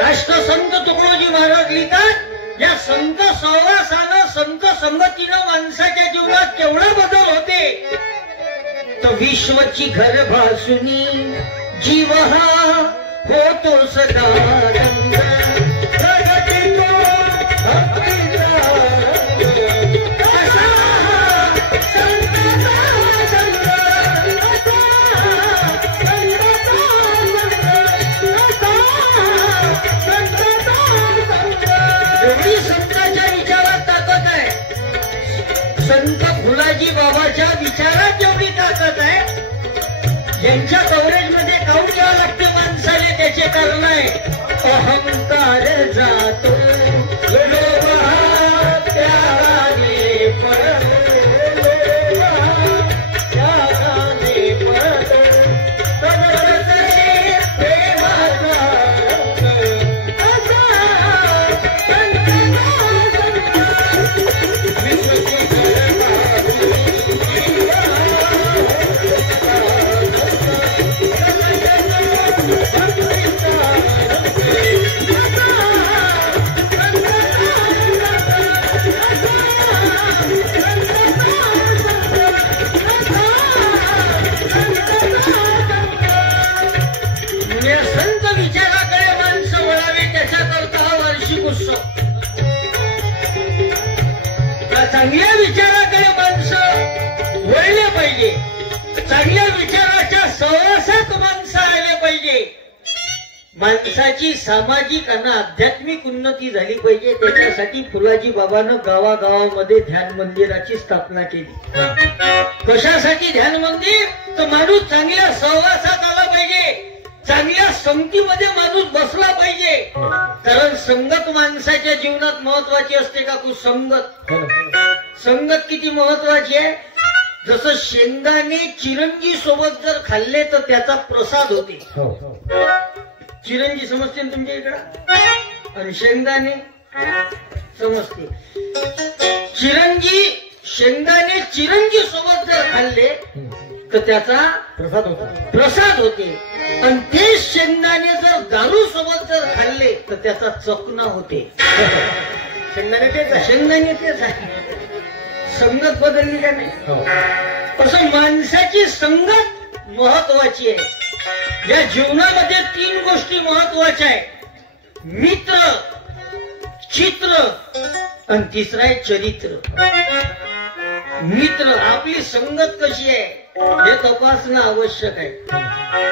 राष्ट्रसंत तुकडोजी महाराज लिहितात, या संत सहवासानं संत संगतीनं माणसाच्या जीवनात केवढा बदल होते. तर विश्वची घर भासुनी जीव हा होतो सदा रंग. संत फुलाजी बाबाच्या विचारात जेवढी ताकद आहे, यांच्या कव्हरेज मध्ये काऊन घ्यावं लागते माणसाने, त्याचे कारण आहे अहंकार जातो चांगल्या विचाराकडे माणसं वळले पाहिजे, चांगल्या विचाराच्या सहवासात माणसं आले पाहिजे. माणसाची सामाजिक आणि आध्यात्मिक उन्नती झाली पाहिजे. त्याच्यासाठी फुलाजी बाबांना गावागावामध्ये ध्यान मंदिराची स्थापना केली. कशासाठी ध्यान मंदिर? तर माणूस चांगल्या सहवासात आला पाहिजे, चांगल्या संगतीमध्ये माणूस बसला पाहिजे. कारण संगत माणसाच्या जीवनात महत्वाची असते का? संगत संगत किती महत्वाची आहे. जसं शेंगदाणे चिरंजी सोबत जर खाल्ले तर त्याचा प्रसाद होते. चिरंजी समजते ना तुमच्या इकडं? आणि शेंगदाणे समजते. शेंगदाणे चिरंजी सोबत जर खाल्ले तर त्याचा प्रसाद होते. आणि ते शेंगदाणे जर दारू सोबत जर खाल्ले तर त्याचा चकना होते. शेंगदाणे तेच आहे. संगत बदलली का नाही? असं माणसाची संगत महत्वाची आहे. या जीवनामध्ये 3 गोष्टी महत्वाच्या आहेत: मित्र, चित्र आणि तिसरा आहे चरित्र. मित्र, आपली संगत कशी आहे हे तपासणं आवश्यक आहे.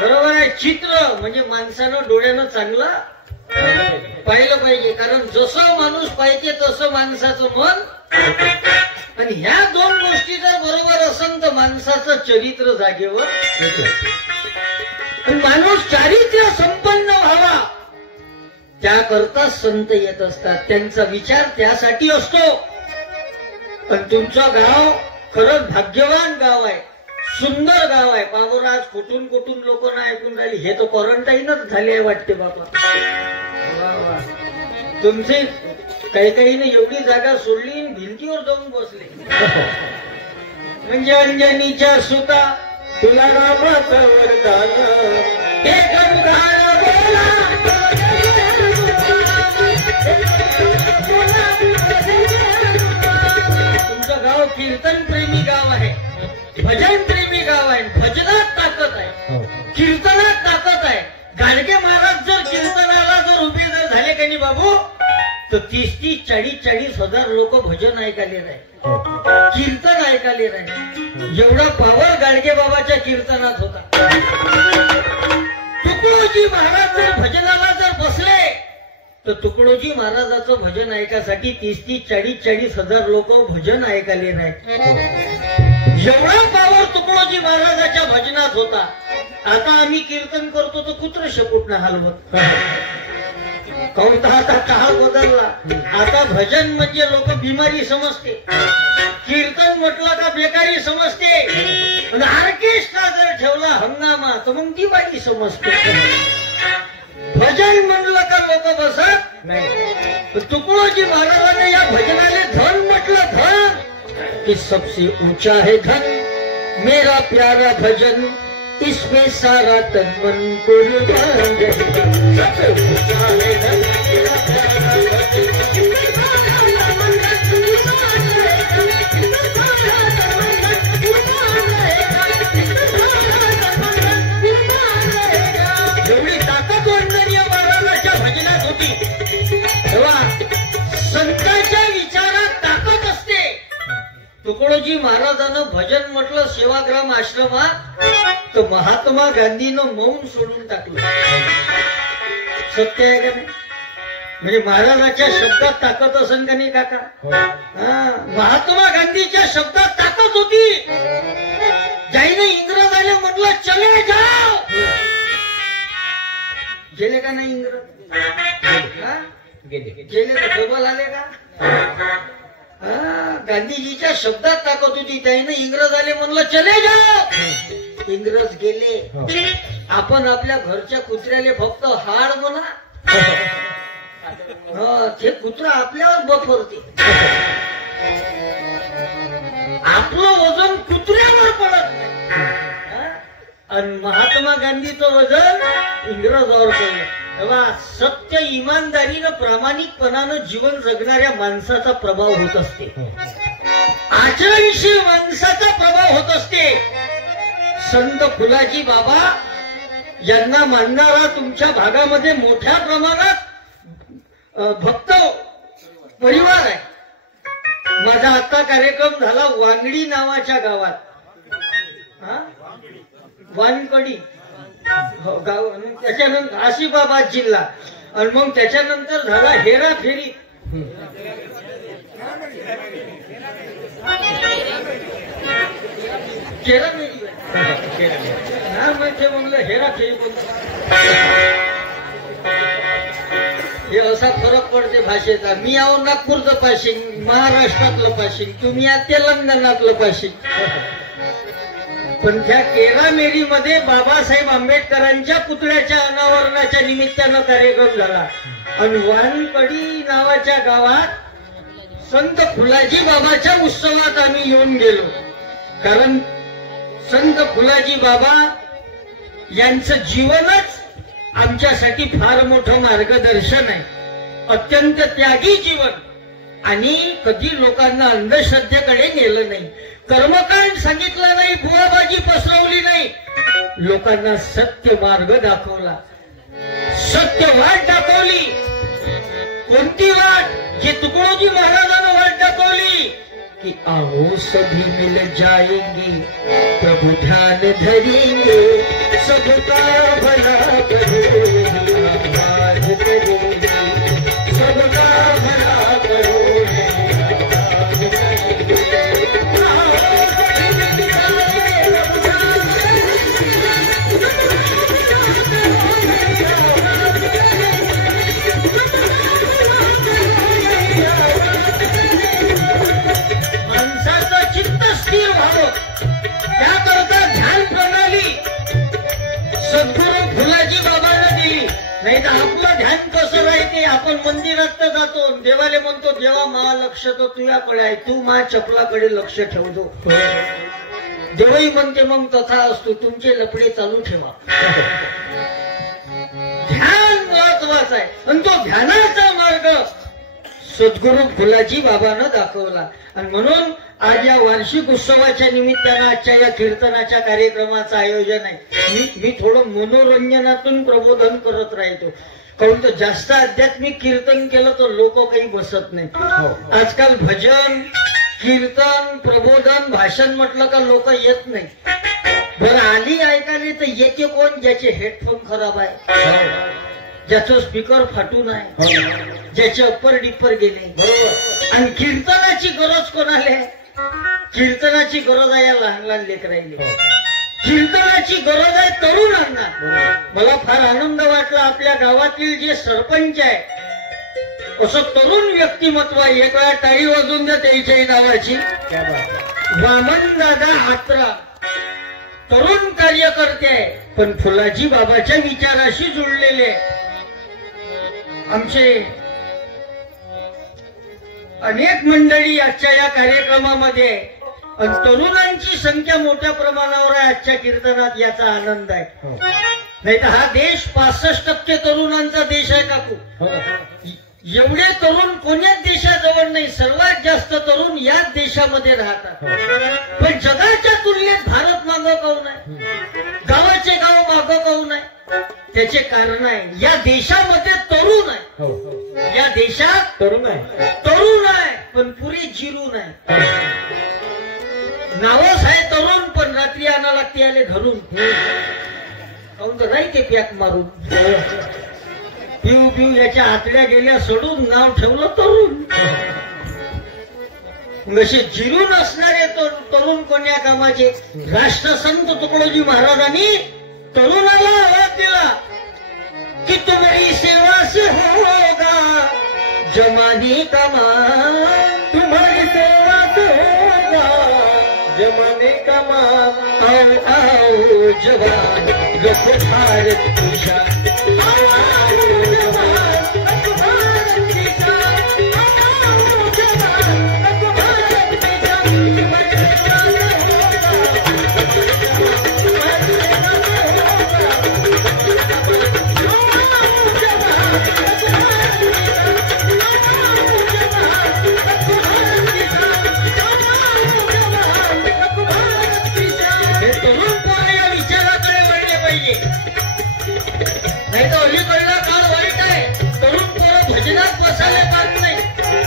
बरोबर आहे. चित्र म्हणजे माणसानं डोळ्यानं चांगलं पाहिलं पाहिजे, कारण जसं माणूस पाहिजे तसं माणसाचं मन. आणि ह्या 2 गोष्टी जर बरोबर असेल तर माणसाचं चरित्र जागेवर. माणूस चारित्र्य संपन्न व्हावा त्याकरता संत येत असतात. त्यांचा विचार त्यासाठी असतो. पण तुमचं गाव खरंच भाग्यवान गाव आहे, सुंदर गाव आहे. बाबूराज कुठून कुठून लोक नाही ऐकून राहिली. हे तर क्वारंटाईनच झाले आहे वाटते बाबा. तुमचे काही काही एवढी जागा सोडली, भिंतीवर जाऊन बसले. म्हणजे अंजनीच्या सुता तुला रामाचं वरदान, तुमचं गाव कीर्तन प्रेमी गाव आहे, भजन प्रेमी गाव आहे. भजनात ताकद आहे, कीर्तनात ताकद आहे. गाडगे महाराज जर कीर्तनाला जर उभे जर झाले का नाही बाबू, तर 30-30, 40-40 हजार लोक भजन ऐकायले नाही, कीर्तन ऐकायले नाही. एवढा पावर गाडगे बाबाच्या कीर्तनात होता. तुकडोजी महाराज जर भजनाला जर बसले तर तुकडोजी महाराजाचं भजन ऐकायसाठी 30-30, 40-40 हजार लोक भजन ऐकायले नाही. एवढा पावर तुकडोजी महाराजाच्या भजनात होता. आता आम्ही कीर्तन करतो तर कुत्र शेपूटनं हलवत. कोणता आता काळ बदलला. आता भजन म्हणजे लोक बिमारी समजते, कीर्तन म्हटलं का बेकारी समजते. ऑर्केस्ट्रा जर ठेवला हंगामा तर मग दिवाळी समजते. भजन म्हणलं का लोक बसत नाही. तुकडोजी महाराजांनी या भजनाले धन म्हटलं. धन कि सबसे ऊंचा है धन मेरा प्यारा भजन, इसमें सारा तन मन कुर्बान. सबसे ऊंचा है धन महाराजानं भजन म्हटलं सेवाग्राम आश्रमात, तर महात्मा गांधीनं मौन सोडून टाकलं. सत्य आहे का नाही? म्हणजे महाराजाच्या शब्दात ताकद असेल का नाही काका? महात्मा गांधीच्या शब्दात ताकद होती. ज्याने इंग्रजाने म्हटलं चले जाओ, गेले का नाही इंग्रज? गेले का? डबल आले का? गांधीजीच्या शब्दात ताकद होती. त्याने इंग्रजाले म्हणलं चले जाओ, इंग्रज गेले. आपण आपल्या घरच्या कुत्र्याले फक्त हाड म्हणा, ते कुत्रा आपल्यावर बफरते. आपलं वजन कुत्र्यावर पडत नाही, आणि महात्मा गांधीचं वजन इंग्रजावर पडलं. तेव्हा सत्य, इमानदारीनं, प्रामाणिकपणानं जीवन जगणाऱ्या माणसाचा प्रभाव होत असते. आचरणशील माणसाचा प्रभाव होत असते. संत फुलाजी बाबा यांना मानणारा तुमच्या भागामध्ये मोठ्या प्रमाणात भक्त परिवार आहे. माझा आता कार्यक्रम झाला वांगडी नावाच्या गावात, वानकडी गाव, त्याच्यानंतर आसिफाबाद जिल्हा, आणि मग त्याच्यानंतर झाला हेरा फेरी. म्हणजे म्हणलं हेरा फेरी. हे असा फरक पडते भाषेचा. मी आहो नागपूरचं पाशिंग, महाराष्ट्रातलं पाशिंग, तुम्ही आहात तेलंगणातलं पाशिंग. पण त्या केरामेरी मध्ये बाबासाहेब आंबेडकरांच्या पुतळ्याच्या अनावरणाच्या निमित्तानं कार्यक्रम झाला, आणि वानकडी नावाच्या गावात संत फुलाजी बाबाच्या उत्सवात आम्ही येऊन गेलो. कारण संत फुलाजी बाबा यांचं जीवनच आमच्यासाठी फार मोठं मार्गदर्शन आहे. अत्यंत त्यागी जीवन, आणि कधी लोकांना अंधश्रद्धेकडे नेलं नाही, कर्मकांड सांगितलं नाही, बुवाबाजी पसरवली नाही, लोकांना सत्य मार्ग दाखवला, सत्य वाट दाखवली. कोणती वाट? जे तुकडोजी महाराजांना वाट दाखवली कि आओ सभी मिल जाएंगे, प्रभु ध्यान धरेंगे, सबका भला करेंगे, सबका भला करोगे. माणसाचं चित्त स्थिर व्हावं, त्याकरता ध्यान प्रणाली सद्गुरू फुलाजी बाबांना दिली. नाही तर आपलं ध्यान कसं राहते? आपण मंदिरात तर जातो, देवाले म्हणतो देवा मा लक्ष तर तुझ्याकडे आहे, तू मा चपलाकडे लक्ष ठेवतो. देवही म्हणते मग तथा असतो, तुमचे लफडे चालू ठेवा. ध्यान महत्वाचं आहे, आणि तो ध्यानाचा मार्ग सद्गुरू फुलाजी बाबांना दाखवला. आणि म्हणून आज या वार्षिक उत्सवाच्या निमित्तानं आजच्या या कीर्तनाच्या कार्यक्रमाचं आयोजन आहे. मी थोडं मनोरंजनातून प्रबोधन करत राहतो, काहून तर जास्त आध्यात्मिक कीर्तन केलं तर लोक काही बसत नाही. आजकाल भजन, कीर्तन, प्रबोधन, भाषण म्हटलं का लोक येत नाही. बरं आली ऐकायला तर येते कोण? ज्याचे हेडफोन खराब आहे, ज्याचं स्पीकर फाटून आहे, ज्याचे अप्पर डिप्पर गेले. आणि कीर्तनाची गरज कोणाला आहे? कीर्तनाची गरज आहे या लहान लहान लेकरायले, कीर्तनाची गरज आहे तरुणांना. मला फार आनंद वाटला, आपल्या गावातील जे सरपंच आहे असं तरुण व्यक्तिमत्व आहे. एक वेळा टाळी वाजून द्या त्याच्याही नावाची. वामनदादा हात्रा तरुण कार्यकर्ते आहे, पण फुलाजी बाबाच्या विचाराशी जुळलेले. आमचे अनेक मंडळी आजच्या या कार्यक्रमामध्ये, आणि तरुणांची संख्या मोठ्या प्रमाणावर आहे आजच्या कीर्तनात, याचा आनंद आहे. नाही तर हा देश 65% तरुणांचा देश आहे काकू. एवढे तरुण कोण्याच देशाजवळ नाही, सर्वात जास्त तरुण याच देशामध्ये राहतात. पण जगाच्या तुलनेत भारत मागं काहून आहे? गावाचे गाव मागं काहून आहे? त्याचे कारण आहे या देशामध्ये तरुण आहे, या देशात तरुण आहे, पण पुरी जिरू नाही. नावच आहे तरुण, पण रात्री आणा लागते आले घरून. काऊन तर नाही ते पॅक मारून पिऊ पिऊ याच्या आतड्या गेल्या सोडून नाव ठेवलं तरुण. असे जिरून असणारे तरुण कोण्या कामाचे. राष्ट्रसंत तुकडोजी महाराजांनी तरुणाला आवाज दिला की तुम्हारी सेवा से होगा जमाने का मान, तुम्हारी सेवा से होगा जमाने का मान. आओ आओ जवान रखो भारत की शान, आओ आओ जवान रखो भारत की शान, आओ जवान रखो भारत की शान. नाही तर अलीकडला काळ वाईट आहे. तरुण पोरं भजनात बसायला पाहत नाही,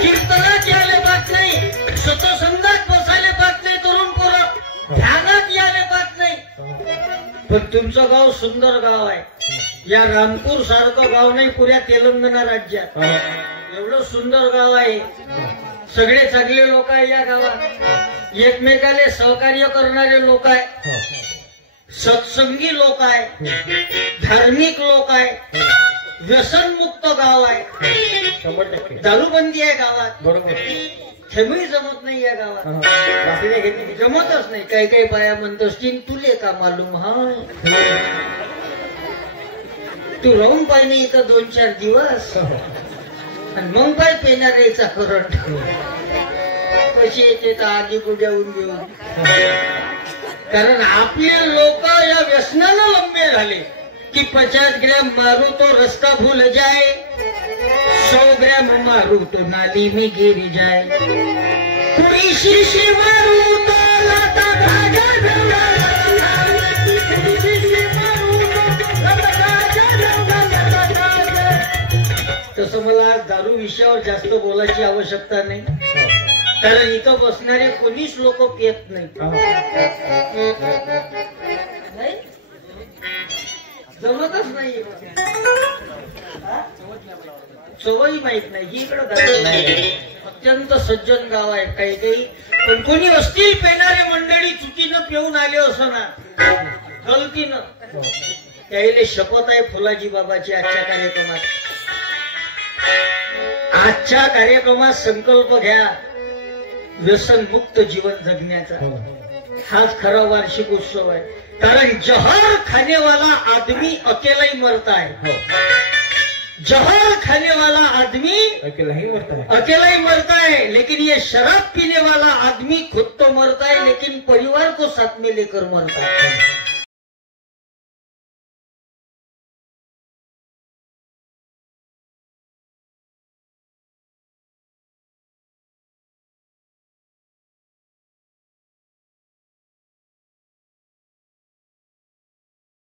कीर्तनात यायला पाहत नाही, सतसंगात बसायला पाहत नाही. तरुण पोरं ध्यानात यायला पाहत नाही. पण तुमचं गाव सुंदर गाव आहे. या रामपूर सारखं गाव नाही पुऱ्या तेलंगणा राज्यात. एवढं सुंदर गाव आहे. सगळे चांगले लोक आहे या गावात. एकमेकाले सहकार्य करणारे लोक आहे, सत्संगी लोक आहे, धार्मिक लोक आहे, व्यसनमुक्त गाव आहे. 100% दारूबंदी आहे गावात. बरोबर. थेंबही जमत नाही या गावात. जमतच नाही. काही काही बाया म्हणत असतील तुले का मालूम. हा तू राहून पाहिजे इथं 2-4 दिवस आणि मग काय पेणार यायचा करंट कशी येते तर आधी कुठ्याहून घेऊन. कारण आपले लोक या व्यसनाला लंबे झाले की 50 ग्रॅम मारू तो रस्ता भूल जाए, 100 ग्रॅम मारू तो नाली में गिर जाए, कोई शीशी मारू तो लाता धागा ढवळा, तसं मला आज दारू विषयावर जास्त बोलायची आवश्यकता नाही. कारण इथं बसणारे कोणीच लोक पियत नाही. जमतच नाही. सवयी माहित नाही. ही इकडं अत्यंत सज्जन गाव आहे. काही काही पण कोणी असतील पेणारे मंडळी चुकीनं पिऊन आले असं ना, गलतीनं. त्याला शपथ आहे फुलाजी बाबाची. आजच्या कार्यक्रमात संकल्प घ्या व्यसनमुक्त जीवन जगण्याचा. हाच खरा वार्षिक उत्सव आहे. कारण जहर खाने वाला आदमी अकेला ही मरता है. जहर खाने वाला आदमी अकेला ही मरता है, लेकिन ये शराब पीने वाला आदमी खुद तो मरता है लेकिन परिवार को साथ में लेकर मरता है.